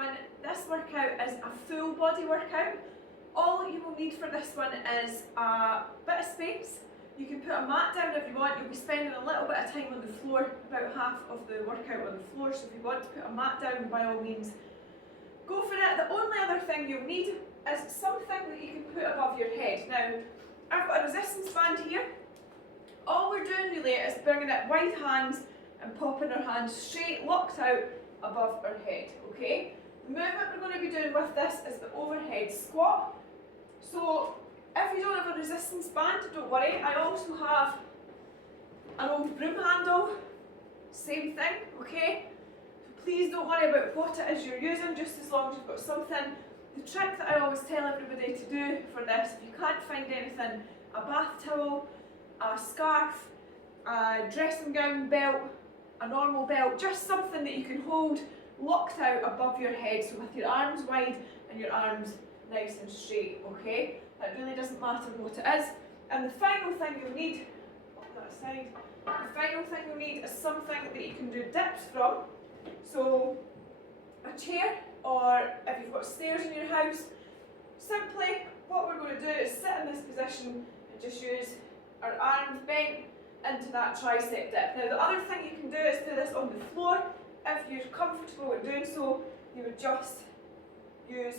one. This workout is a full body workout. All you will need for this one is a bit of space. You can put a mat down if you want. You'll be spending a little bit of time on the floor, about half of the workout on the floor, so if you want to put a mat down, by all means, go for it. The only other thing you'll need is something that you can put above your head. Now, I've got a resistance band here. All we're doing really is bringing it wide hands and popping our hands straight, locked out above our head, okay? The movement we're going to be doing with this is the overhead squat. So, if you don't have a resistance band, don't worry. I also have an old broom handle, same thing, okay? So please don't worry about what it is you're using, just as long as you've got something. The trick that I always tell everybody to do for this, if you can't find anything, a bath towel, a scarf, a dressing gown belt, a normal belt, just something that you can hold locked out above your head, so with your arms wide and your arms nice and straight, okay? That really doesn't matter what it is. And the final thing you'll need, pop that aside, the final thing you'll need is something that you can do dips from. So, a chair, or if you've got stairs in your house, simply what we're going to do is sit in this position and just use our arms bent into that tricep dip. Now the other thing you can do is do this on the floor. If you're comfortable with doing so, you would just use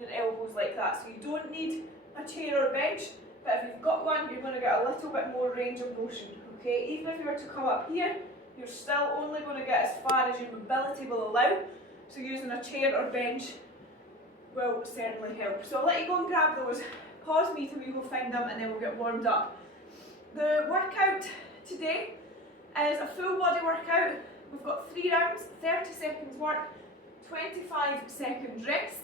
your elbows like that. So you don't need a chair or bench, but if you've got one, you're going to get a little bit more range of motion, okay? Even if you were to come up here, you're still only going to get as far as your mobility will allow. So using a chair or bench will certainly help. So I'll let you go and grab those. Pause me till you go find them and then we'll get warmed up. The workout today is a full body workout. We've got 3 rounds, 30 seconds work, 25 seconds rest.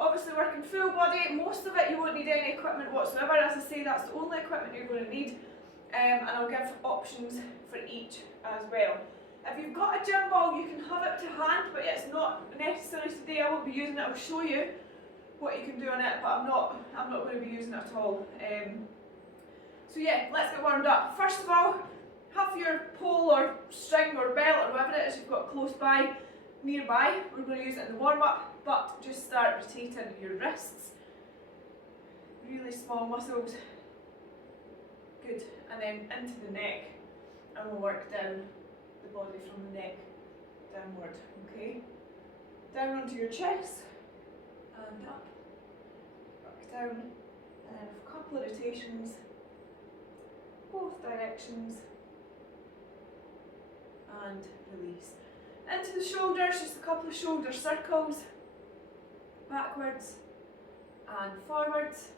Obviously working full body, most of it you won't need any equipment whatsoever. As I say, that's the only equipment you're going to need. And I'll give options for each as well. If you've got a gym ball, you can have it to hand, but it's not necessary today. I won't be using it. I'll show you what you can do on it, but I'm not going to be using it at all. So yeah, let's get warmed up. First of all, have your pole or string or belt or whatever it is you've got close by, nearby. We're going to use it in the warm-up, but just start rotating your wrists. Really small muscles. Good. And then into the neck, and we'll work down the body from the neck downward, okay? Down onto your chest, and up, back down, and then a couple of rotations, both directions, and release. Into the shoulders, just a couple of shoulder circles, backwards and forwards,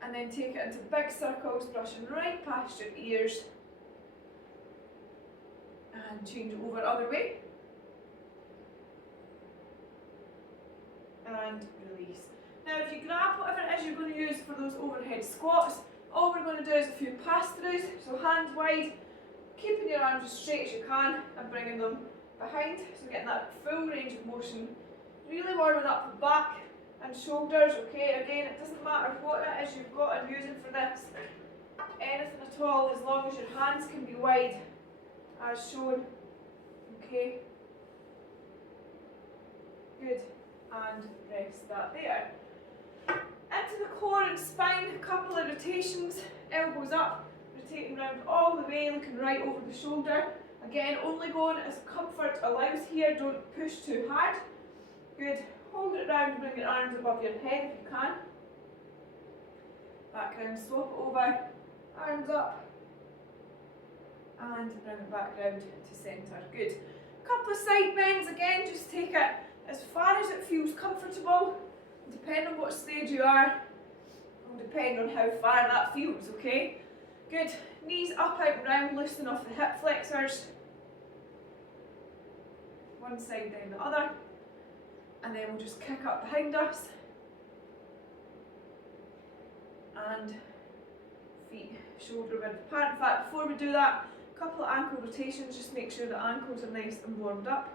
and then take it into big circles, brushing right past your ears, and change it over other way, and release. Now if you grab whatever it is you're going to use for those overhead squats, all we're going to do is a few pass-throughs, so hands wide, keeping your arms as straight as you can and bringing them behind, so getting that full range of motion, really warming up the back and shoulders, okay? Again, it doesn't matter what it is you've got and using for this, anything at all, as long as your hands can be wide as shown, okay? Good, and rest that there. Into the core and spine, a couple of rotations, elbows up, rotating round all the way, looking right over the shoulder. Again, only going as comfort allows here, don't push too hard. Good, hold it round, bring your arms above your head if you can. Back round, swap it over, arms up, and bring it back round to centre. Good. Couple of side bends, again, just take it as far as it feels comfortable. Depending on what stage you are, will depend on how far that feels, okay? Good. Knees up, out and round, loosen off the hip flexors. One side, then the other. And then we'll just kick up behind us. And feet shoulder width apart. In fact, before we do that, a couple of ankle rotations, just make sure the ankles are nice and warmed up.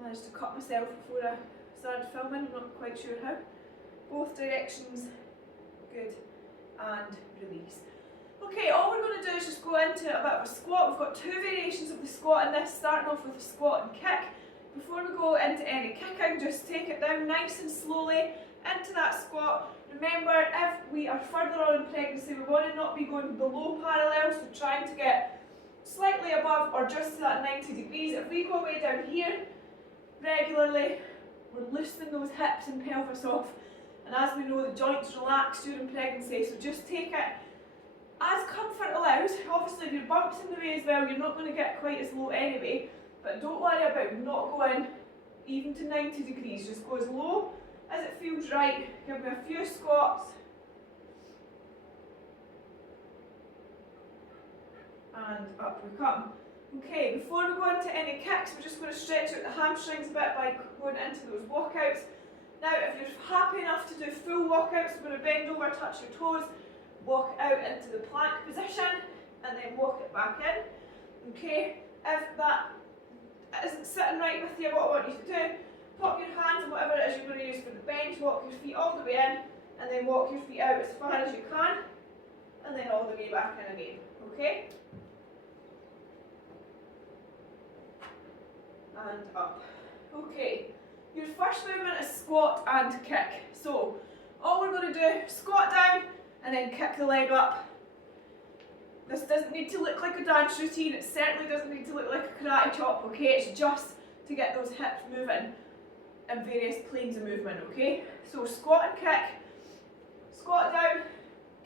Managed to cut myself before I started filming, I'm not quite sure how. Both directions, good, and release. Okay, all we're going to do is just go into into a bit of a squat. We've got two variations of the squat in this, starting off with a squat and kick. Before we go into any kicking, just take it down nice and slowly into that squat. Remember, if we are further on in pregnancy, we want to not be going below parallel, so trying to get slightly above or just to that 90 degrees. If we go way down here regularly, we're loosening those hips and pelvis off. And as we know, the joints relax during pregnancy, so just take it as comfort allows. Obviously, if your bump's in the way as well, you're not going to get quite as low anyway, but don't worry about not going even to 90 degrees. Just go as low as it feels right. Give me a few squats. And up we come. Okay, before we go into any kicks, we're just going to stretch out the hamstrings a bit by going into those walkouts. Now, if you're happy enough to do full walkouts, we're going to bend over, touch your toes, walk out into the plank position, and then walk it back in. Okay, if that isn't sitting right with you, what I want you to do, pop your hands on whatever it is you're going to use for the bench, walk your feet all the way in, and then walk your feet out as far as you can, and then all the way back in again. Okay? And up. Okay, your first movement is squat and kick. So, all we're going to do, squat down and then kick the leg up. This doesn't need to look like a dance routine, it certainly doesn't need to look like a karate chop, okay? It's just to get those hips moving in various planes of movement, okay? So, squat and kick, squat down,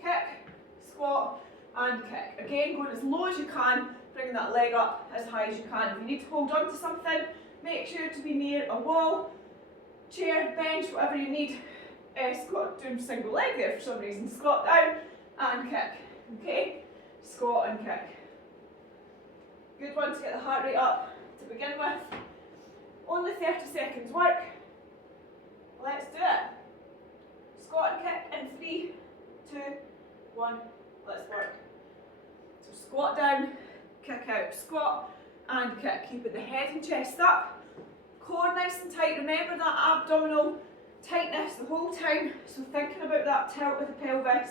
kick, squat and kick. Again, going as low as you can, bringing that leg up as high as you can. If you need to hold on to something, make sure to be near a wall, chair, bench, whatever you need. Squat, doing single leg there for some reason. Squat down and kick. Okay? Squat and kick. Good one to get the heart rate up to begin with. Only 30 seconds work. Let's do it. Squat and kick in 3, 2, 1. Let's work. So squat down, kick out, squat and kick. Keeping the head and chest up. Core nice and tight. Remember that abdominal tightness the whole time. So thinking about that tilt with the pelvis,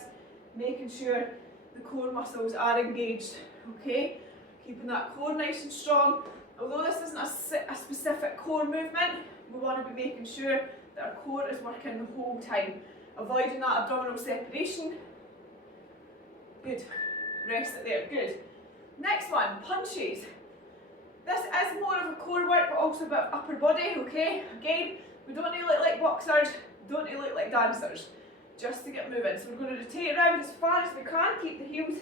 making sure the core muscles are engaged. Okay? Keeping that core nice and strong. Although this isn't a specific core movement, we want to be making sure that our core is working the whole time. Avoiding that abdominal separation. Good. Rest it there. Good. Next one, punches. This is more of a core work, but also a bit of upper body, okay? Again, we don't need to look like boxers, don't need to look like dancers, just to get moving. So we're going to rotate around as far as we can, keep the heels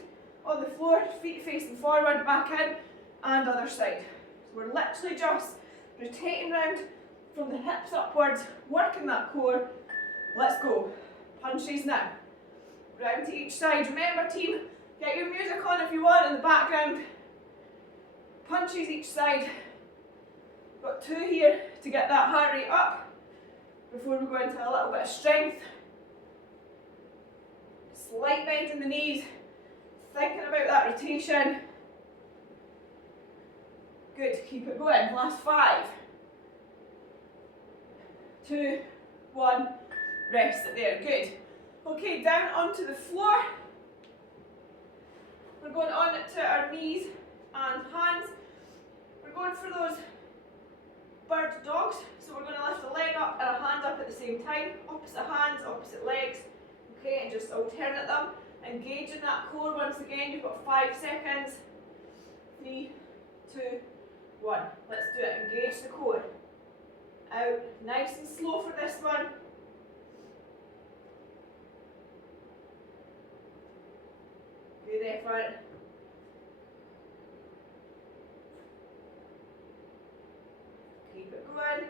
on the floor, feet facing forward, back in, and other side. So we're literally just rotating around from the hips upwards, working that core. Let's go. Punches now. Round to each side. Remember team, get your music on if you want in the background. Punches each side. Got 2 here to get that heart rate up before we go into a little bit of strength. Slight bend in the knees. Thinking about that rotation. Good, keep it going. Last 5. 2, 1. Rest it there. Good. Okay, down onto the floor. We're going on to our knees and hands. We're going for those bird dogs. So we're going to lift a leg up and a hand up at the same time. Opposite hands, opposite legs. Okay, and just alternate them. Engaging that core once again. You've got 5 seconds. 3, 2, 1. Let's do it. Engage the core. Out. Nice and slow for this one. Good effort. Keep it going.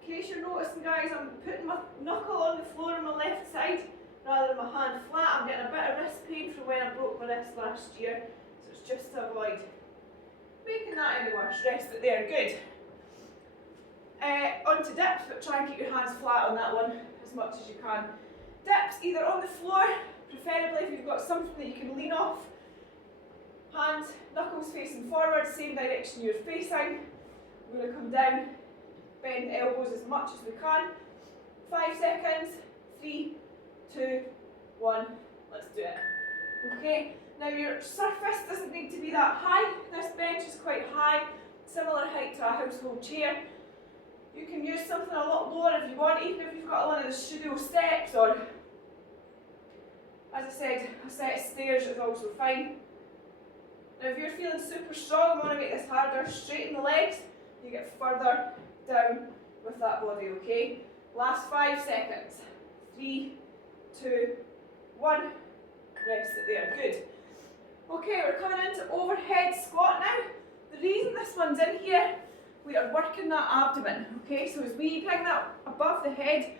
In case you're noticing, guys, I'm putting my knuckle on the floor on my left side rather than my hand flat. I'm getting a bit of wrist pain from when I broke my wrist last year, so it's just to avoid making that any worse. Rest it there. Good. Onto dips, but try and keep your hands flat on that one as much as you can. Dips either on the floor, preferably if you've got something that you can lean off. Hands, knuckles facing forward, same direction you're facing. We're going to come down, bend the elbows as much as we can. 5 seconds. 3, 2, 1. Let's do it. Okay, Now your surface doesn't need to be that high. This bench is quite high, similar height to a household chair. You can use something a lot lower if you want, even if you've got one of the studio steps, or, as I said, a set of stairs is also fine. Now if you're feeling super strong and want to make this harder, straighten the legs, you get further down with that body, okay? Last 5 seconds. 3, 2, 1. Rest it there, good. Okay, we're coming into overhead squat now. The reason this one's in here, we are working that abdomen, okay? So as we bring that above the head,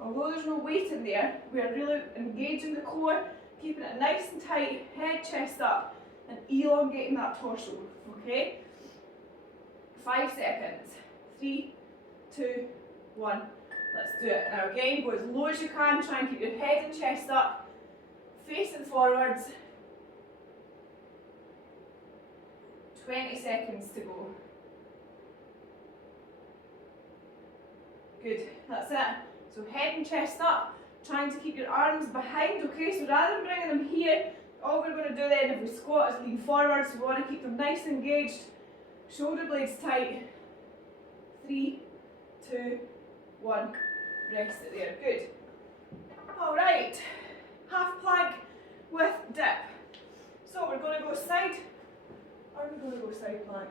although there's no weight in there, we are really engaging the core, keeping it nice and tight, head, chest up, and elongating that torso, okay? 5 seconds. 3, 2, 1. Let's do it. Now again, go as low as you can, try and keep your head and chest up, facing forwards. 20 seconds to go. Good, that's it. So head and chest up, trying to keep your arms behind, okay? So rather than bringing them here, all we're going to do then if we squat is lean forward, so we want to keep them nice and engaged, shoulder blades tight. 3, 2, 1, rest it there, good. Alright, half plank with dip. So we're going to go side, or we're going to go side plank.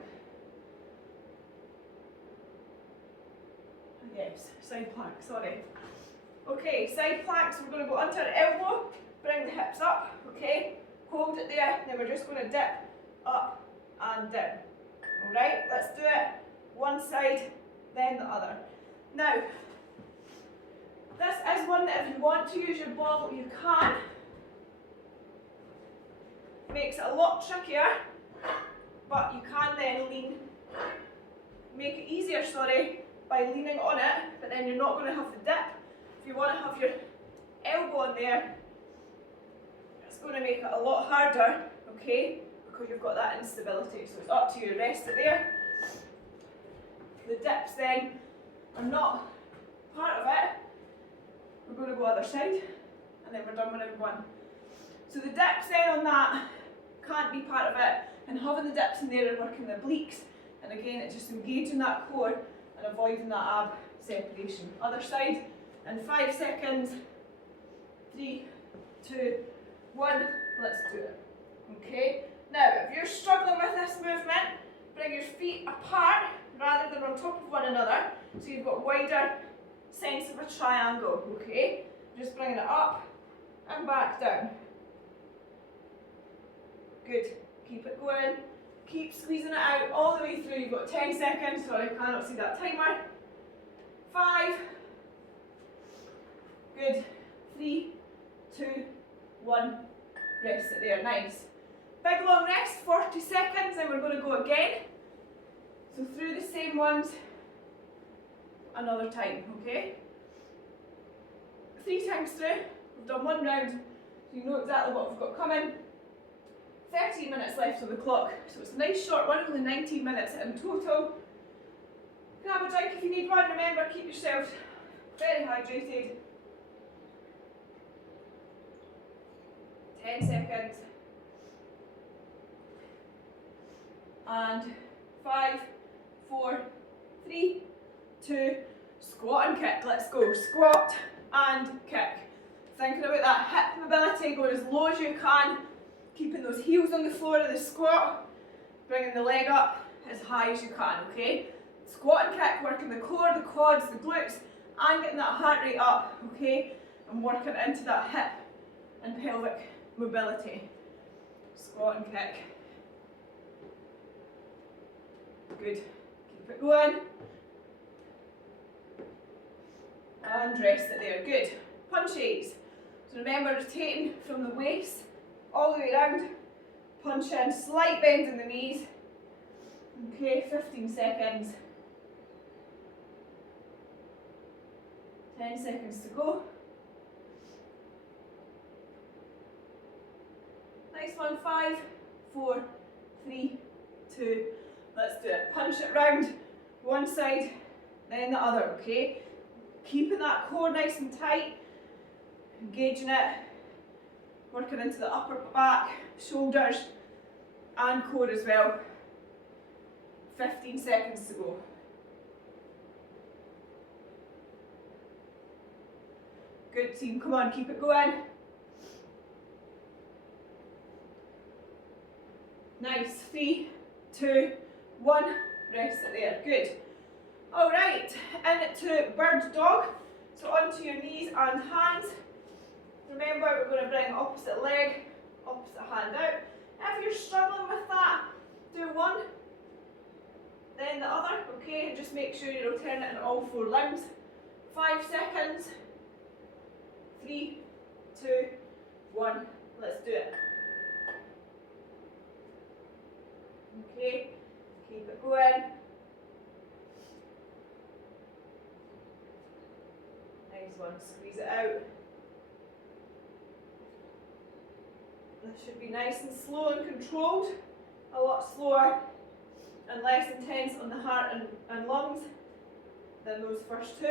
Yes, side plank, sorry. Okay, side planks, we're going to go under our elbow, bring the hips up, okay? Hold it there, then we're just going to dip up and down. Alright, let's do it. One side, then the other. Now, this is one that if you want to use your ball, you can. Makes it a lot trickier, but you can then lean, make it easier, sorry, by leaning on it, but then you're not going to have the dip. If you want to have your elbow on there, it's going to make it a lot harder, okay, because you've got that instability. So it's up to you, rest it there. The dips then are not part of it. We're going to go other side, and then we're done with round one. So the dips then on that can't be part of it, and having the dips in there are working the obliques, and again it's just engaging that core and avoiding that ab separation. Other side, and 5 seconds. 3, 2, 1, let's do it. Okay, now if you're struggling with this movement, bring your feet apart rather than on top of one another, so you've got wider sense of a triangle, okay? Just bringing it up and back down. Good, keep it going, keep squeezing it out all the way through. You've got 10 seconds, sorry, I cannot see that timer. 5, good, 3, 2, 1, rest it there, nice. Big long rest, 40 seconds, then we're going to go again. So through the same ones, another time, okay? 3 times through, we've done 1 round, so you know exactly what we've got coming. 13 minutes left on the clock, so it's a nice short one, only 19 minutes in total. You can have a drink if you need one, remember, keep yourself very hydrated. 10 seconds. And 5, 4, 3, 2, squat and kick, let's go. Squat and kick. Thinking about that hip mobility, going as low as you can, keeping those heels on the floor of the squat, bringing the leg up as high as you can, okay? Squat and kick, working the core, the quads, the glutes, and getting that heart rate up, okay? And working into that hip and pelvic mobility. Squat and kick. Good. Keep it going. And rest it there. Good. Punches. So remember, rotating from the waist all the way around. Punch in, slight bend in the knees. Okay, 15 seconds. 10 seconds to go. Nice one. 5, 4, 3, 2. Let's do it. Punch it round one side, then the other, okay? Keeping that core nice and tight, engaging it, Working into the upper back, shoulders and core as well. 15 seconds to go. Good team, come on, keep it going. Nice, 3, 2, 1, rest it there, good. All right, into bird dog. So onto your knees and hands. Remember, we're going to bring opposite leg, opposite hand out. If you're struggling with that, do one, then the other, okay? And just make sure you're alternating all 4 limbs. 5 seconds. 3, 2, 1, let's do it. Okay, keep it going. Nice one, squeeze it out. This should be nice and slow and controlled, a lot slower and less intense on the heart and lungs than those first 2.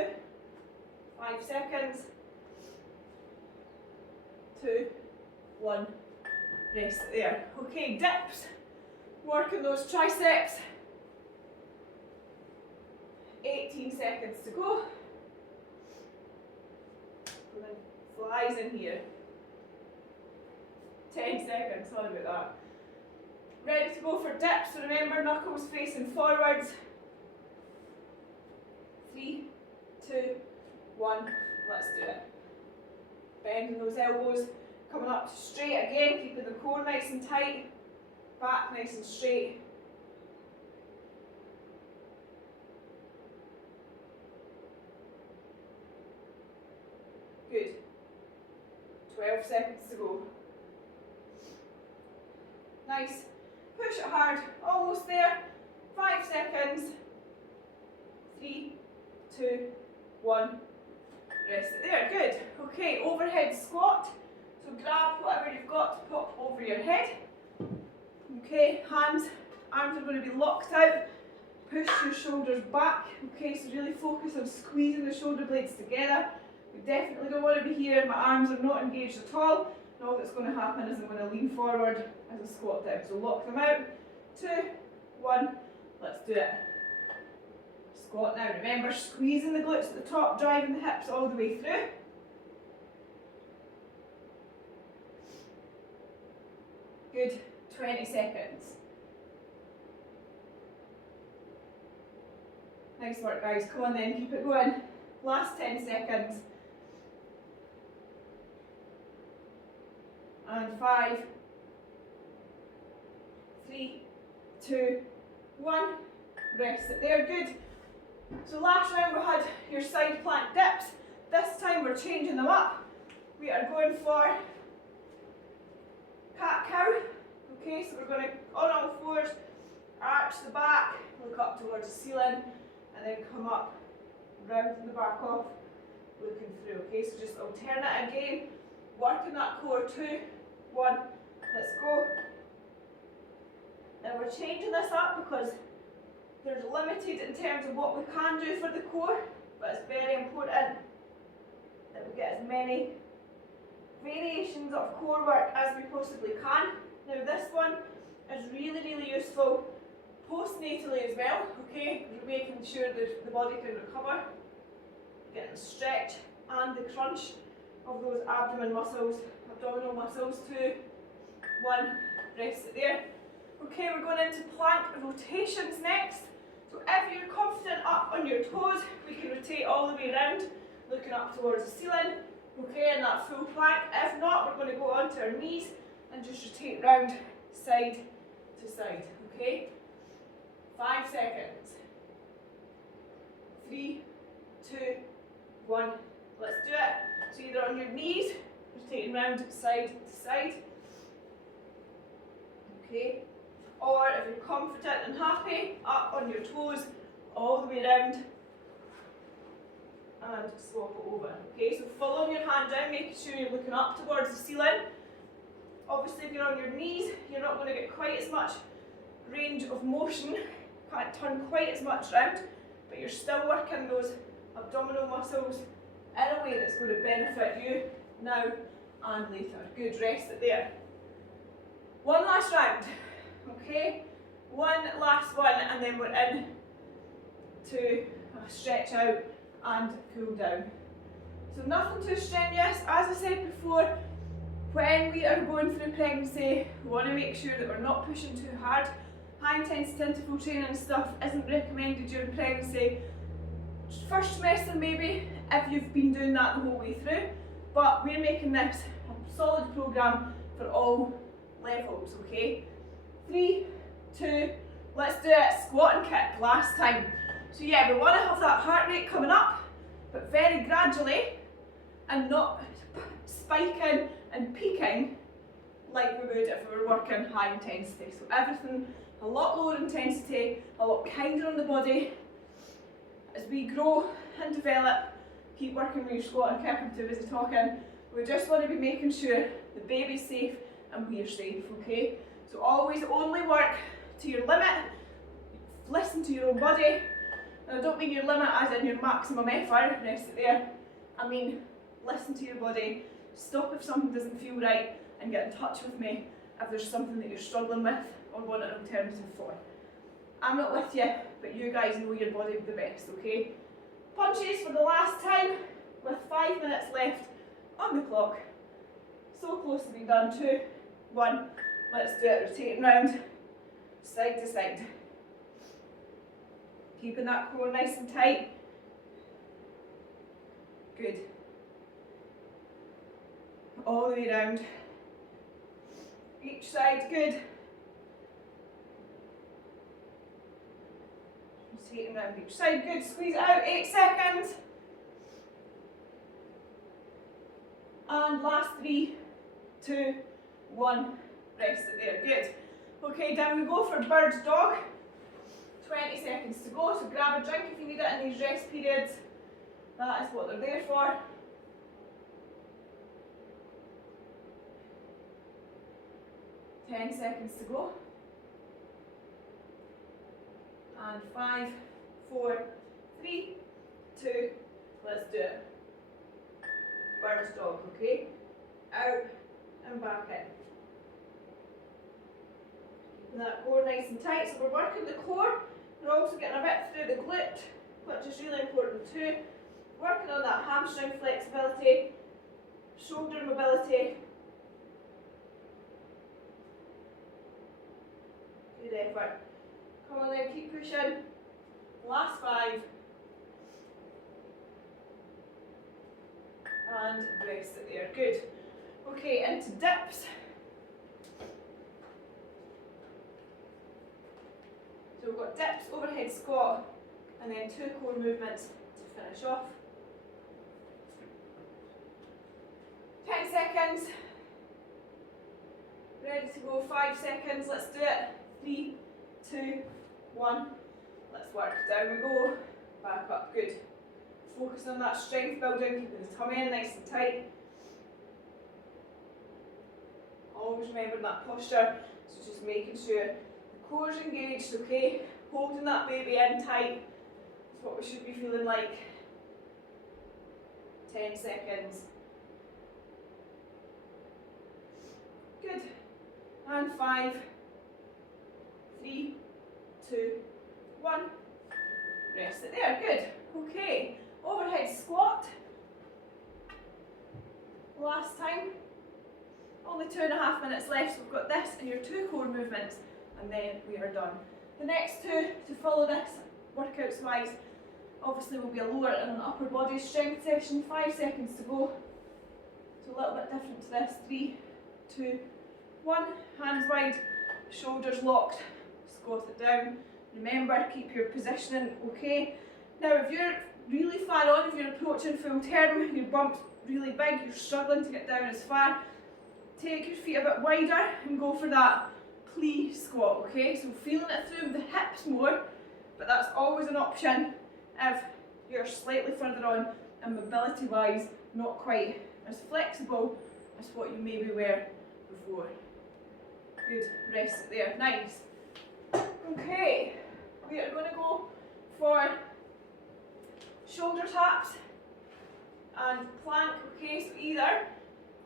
5 seconds. 2, 1, rest it there. Okay, dips, working those triceps. 18 seconds to go. Flies in here. 10 seconds, sorry about that. Ready to go for dips, so remember knuckles facing forwards. 3, 2, 1, let's do it. Bending those elbows, coming up to straight again, keeping the core nice and tight, back nice and straight. Good. 12 seconds to go. Nice. Push it hard, almost there. 5 seconds. 3, 2, 1. Rest it there, good. Okay, overhead squat. So grab whatever you've got to pop over your head. Okay, arms are going to be locked out. Push your shoulders back. Okay, so really focus on squeezing the shoulder blades together. We definitely don't want to be here. My arms are not engaged at all. And all that's going to happen is I'm going to lean forward as I squat down. So lock them out. 2, 1, let's do it. Squat now. Remember, squeezing the glutes at the top, driving the hips all the way through. Good. 20 seconds. Nice work, guys. Come on then, keep it going. Last 10 seconds. And 5, 3, 2, 1. Rest it there. Good. So last round we had your side plank dips. This time we're changing them up. We are going for cat-cow. Okay, so we're going to, on all fours, arch the back, look up towards the ceiling, and then come up, rounding the back off, looking through. Okay, so just alternate again, working that core. 2, 1, let's go. Now we're changing this up because there's limited in terms of what we can do for the core, but it's very important that we get as many variations of core work as we possibly can. Now this one is really, really useful postnatally as well, okay? We're making sure that the body can recover, getting the stretch and the crunch of those abdomen muscles, abdominal muscles. 2, 1, rest it there. Okay, we're going into plank rotations next. So if you're confident up on your toes, we can rotate all the way around, looking up towards the ceiling, okay, in that full plank. If not, we're going to go onto our knees and just rotate round side to side, okay? 5 seconds. 3, 2, 1, let's do it. So either on your knees, rotating round side to side, okay? Or if you're confident and happy, up on your toes, all the way around, and swap it over. Okay, so following your hand down, making sure you're looking up towards the ceiling. Obviously, if you're on your knees, you're not going to get quite as much range of motion, can't turn quite as much round, but you're still working those abdominal muscles in a way that's going to benefit you now and later. Good, rest it there. One last round, okay? One last one, and then we're in to stretch out and cool down. So nothing too strenuous. As I said before, when we are going through pregnancy, we want to make sure that we're not pushing too hard. High intensity interval training and stuff isn't recommended during pregnancy. First trimester maybe, if you've been doing that the whole way through, but we're making this a solid programme for all levels, okay? 3, 2, let's do it, squat and kick, last time. So yeah, we want to have that heart rate coming up, but very gradually, and not spiking and peaking like we would if we were working high intensity. So everything a lot lower intensity, a lot kinder on the body. As we grow and develop, keep working with your squat and kick. I'm too busy talking. We just want to be making sure the baby's safe and we're safe, okay? So always only work to your limit, listen to your own body. And I don't mean your limit as in your maximum effort, rest it there. I mean, listen to your body, stop if something doesn't feel right, and get in touch with me if there's something that you're struggling with or want an alternative for. I'm not with you, but you guys know your body the best, okay? Punches for the last time with 5 minutes left on the clock. So close to being done. 2, 1, let's do it. Rotating round, side to side. Keeping that core nice and tight. Good. All the way round. Each side, good. Rotating around each side, good. Squeeze it out, 8 seconds. And last 3, 2, 1. Rest it there, good. Okay, down we go for bird's dog. 20 seconds to go, so grab a drink if you need it in these rest periods. That is what they're there for. Ten seconds to go. And 5, 4, 3, 2, let's do it. Bird's dog, okay? Out and back in. Keeping that core nice and tight. So we're working the core. We're also getting a bit through the glute, which is really important too. Working on that hamstring flexibility, shoulder mobility. Good effort. Come on then, keep pushing. Last 5. And rest it there. Good. Okay, into dips. So we've got dips, overhead squat, and then 2 core movements to finish off. 10 seconds. Ready to go, 5 seconds. Let's do it. 3, 2, 1. Let's work. Down we go. Back up. Good. Focus on that strength building, keeping the tummy in nice and tight. Always remember that posture. So just making sure the core's engaged, okay? Holding that baby in tight. That's what we should be feeling like. 10 seconds. Good. And 5, 3, 2, 1. Rest it there. Good. Okay. Overhead squat. Last time. Only 2.5 minutes left, so we've got this and your 2 core movements, and then we are done. The next 2 to follow this, workouts wise, obviously will be a lower and an upper body strength session. 5 seconds to go. So a little bit different to this. 3, 2, 1. Hands wide, shoulders locked. Squat it down. Remember, keep your positioning okay. Now, if you're really far on, if you're approaching full term, your bump's really big, you're struggling to get down as far, take your feet a bit wider and go for that plie squat, okay? So feeling it through the hips more, but that's always an option if you're slightly further on and mobility-wise not quite as flexible as what you maybe were before. Good, rest it there, nice. Okay, we are going to go for shoulder taps and plank, okay? So either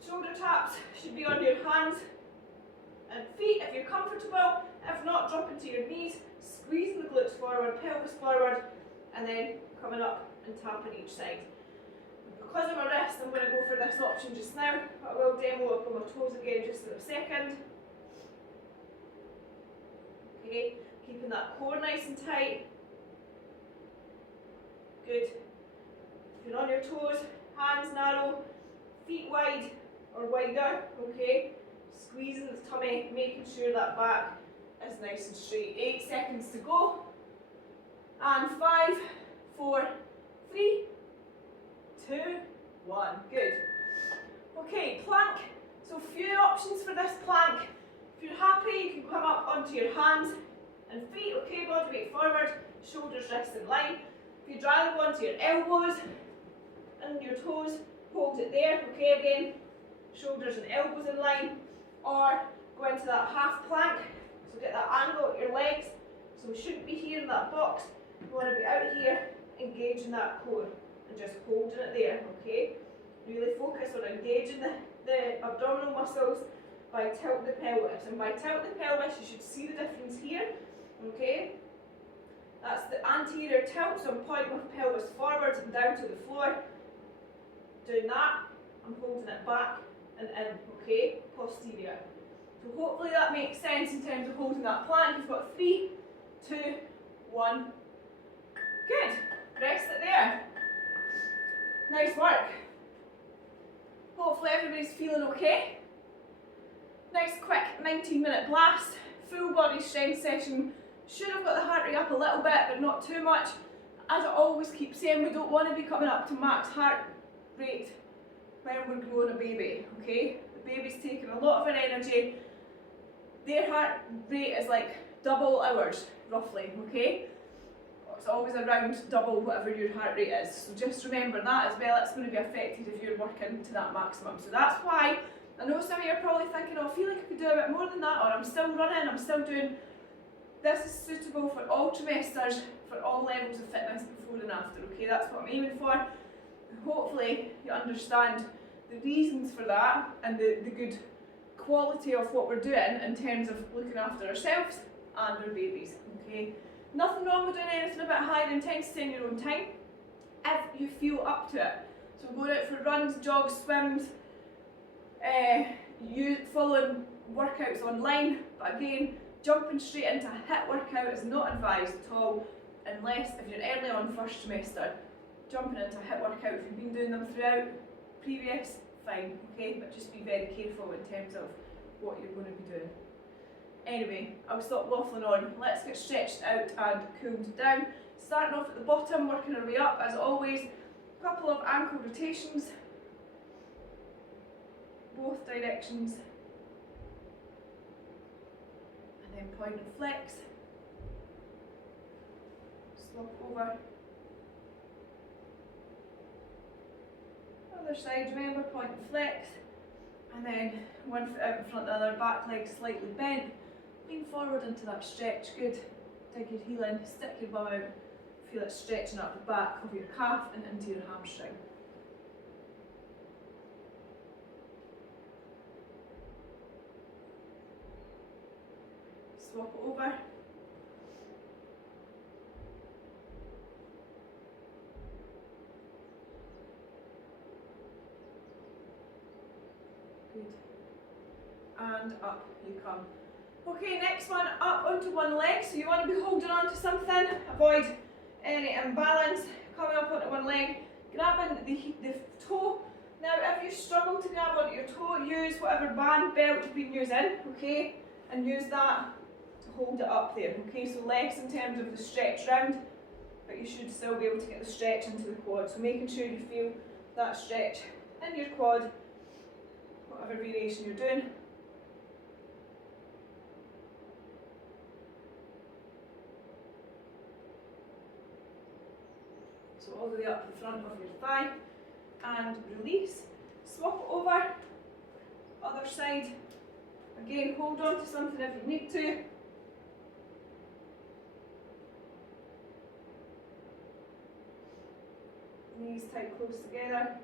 Shoulder taps should be on your hands and feet if you're comfortable. If not, drop into your knees, squeezing the glutes forward, pelvis forward, and then coming up and tapping each side. Because of my wrist, I'm going to go for this option just now, but I will demo up on my toes again just in a second. Okay, keeping that core nice and tight. Good. If you're on your toes, hands narrow, feet wide or wider, okay? Squeezing the tummy, making sure that back is nice and straight. 8 seconds to go. And 5, 4, 3, 2, 1. Good. Okay, plank. So few options for this plank. If you're happy, you can come up onto your hands and feet, okay? Body weight forward, shoulders, wrists in line. If you'd rather go onto your elbows and your toes, hold it there, okay? Again, shoulders and elbows in line. Or go into that half plank, so get that angle at your legs. So we shouldn't be here in that box. We want to be out here, engaging that core and just holding it there, okay? Really focus on engaging the abdominal muscles by tilting the pelvis. And by tilting the pelvis, you should see the difference here, okay? That's the anterior tilt, so I'm pointing my pelvis forwards and down to the floor. Doing that, I'm holding it back and in, okay? Posterior. So hopefully that makes sense in terms of holding that plank. You've got 3, 2, 1. Good. Rest it there. Nice work. Hopefully everybody's feeling okay. Nice quick 19-minute blast. Full body strength session. Should have got the heart rate up a little bit, but not too much. As I always keep saying, we don't want to be coming up to max heart rate when we're growing a baby, okay? The baby's taking a lot of our energy. Their heart rate is like double ours, roughly, okay? It's always around double whatever your heart rate is. So just remember that as well. It's going to be affected if you're working to that maximum. So that's why I know some of you are probably thinking, oh, I feel like I could do a bit more than that, or I'm still running, I'm still doing. This is suitable for all trimesters, for all levels of fitness before and after, okay? That's what I'm aiming for. And hopefully you understand the reasons for that and the good quality of what we're doing in terms of looking after ourselves and our babies, okay? Nothing wrong with doing anything a bit higher intensity in your own time if you feel up to it. So going out for runs, jogs, swims, you following workouts online, but again, jumping straight into a HIIT workout is not advised at all, unless if you're early on first trimester. Jumping into a HIIT workout, if you've been doing them throughout previous, fine, okay, but just be very careful in terms of what you're going to be doing. Anyway, I'll stop waffling on. Let's get stretched out and cooled down. Starting off at the bottom, working our way up as always. A couple of ankle rotations, both directions. And then point and flex. Swap over. Other side, remember, point and flex. And then one foot out in front of the other, back leg slightly bent. Lean forward into that stretch, good. Dig your heel in, stick your bum out. Feel it stretching up the back of your calf and into your hamstring. Swap it over. Good. And up you come. Okay, next one, up onto one leg. So you want to be holding on to something, avoid any imbalance. Coming up onto one leg, grabbing the toe. Now if you struggle to grab onto your toe, use whatever band, belt you've been using, okay? And use that to hold it up there, okay? So less in terms of the stretch round, but you should still be able to get the stretch into the quad. So making sure you feel that stretch in your quad, whatever variation you're doing. So all the way up the front of your thigh and release. Swap it over, other side. Again, hold on to something if you need to. Knees tight close together.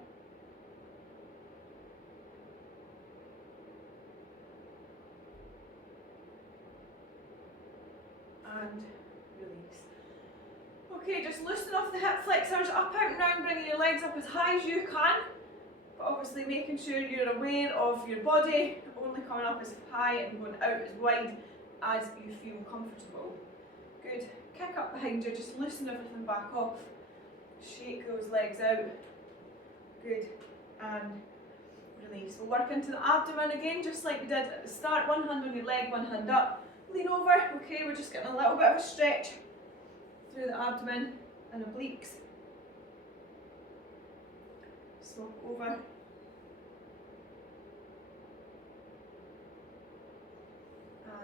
and release. Okay, just loosen off the hip flexors, up, out and round, bringing your legs up as high as you can, but obviously making sure you're aware of your body, only coming up as high and going out as wide as you feel comfortable. Good. Kick up behind you, just loosen everything back off. Shake those legs out. Good. And release. We'll work into the abdomen again, just like we did at the start. One hand on your leg, one hand up. Lean over. Okay, we're just getting a little bit of a stretch through the abdomen and obliques. Swap over.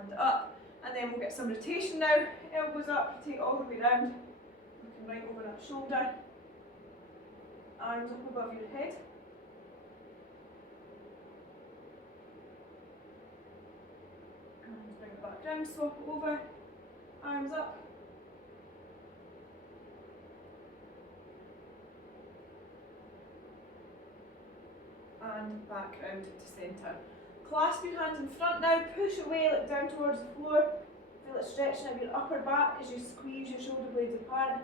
And up. And then we'll get some rotation now. Elbows up, rotate all the way round. Looking right over that shoulder. Arms up above your head. And bring it back down, swap it over. Arms up. And back round to centre. Clasp your hands in front now, push away, look down towards the floor. Feel it stretching out your upper back as you squeeze your shoulder blades apart.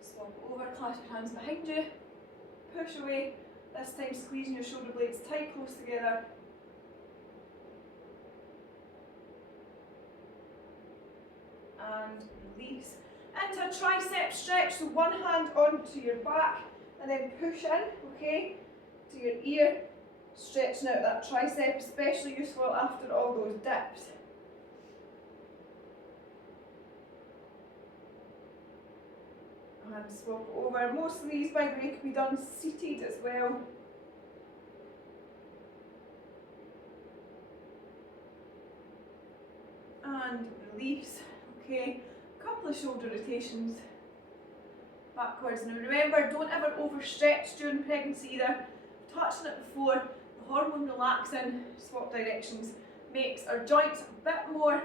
Swap over, clasp your hands behind you. Push away, this time squeezing your shoulder blades tight, close together. And release. Into a tricep stretch, so one hand onto your back and then push in, okay, to your ear, stretching out that tricep, especially useful after all those dips. And swap over. Most of these, by the way, can be done seated as well. And release, okay. Couple of shoulder rotations backwards. Now remember, don't ever overstretch during pregnancy either. Touched on it before, the hormone relaxing, swap directions, makes our joints a bit more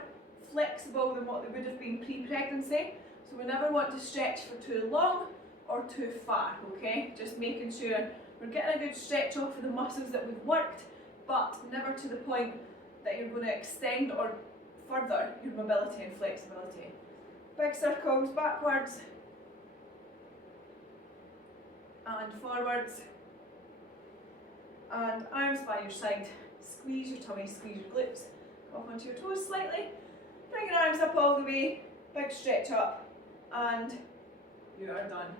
flexible than what they would have been pre-pregnancy. So we never want to stretch for too long or too far, okay? Just making sure we're getting a good stretch off of the muscles that we've worked, but never to the point that you're going to extend or further your mobility and flexibility. Big circles backwards and forwards, and arms by your side. Squeeze your tummy, squeeze your glutes, come up onto your toes slightly, bring your arms up all the way, big stretch up, and you are done.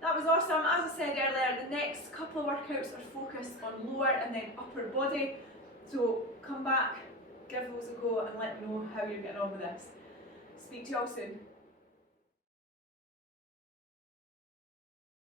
That was awesome. As I said earlier, the next couple of workouts are focused on lower and then upper body, so come back, give those a go and let me know how you're getting on with this. Speak to you all soon.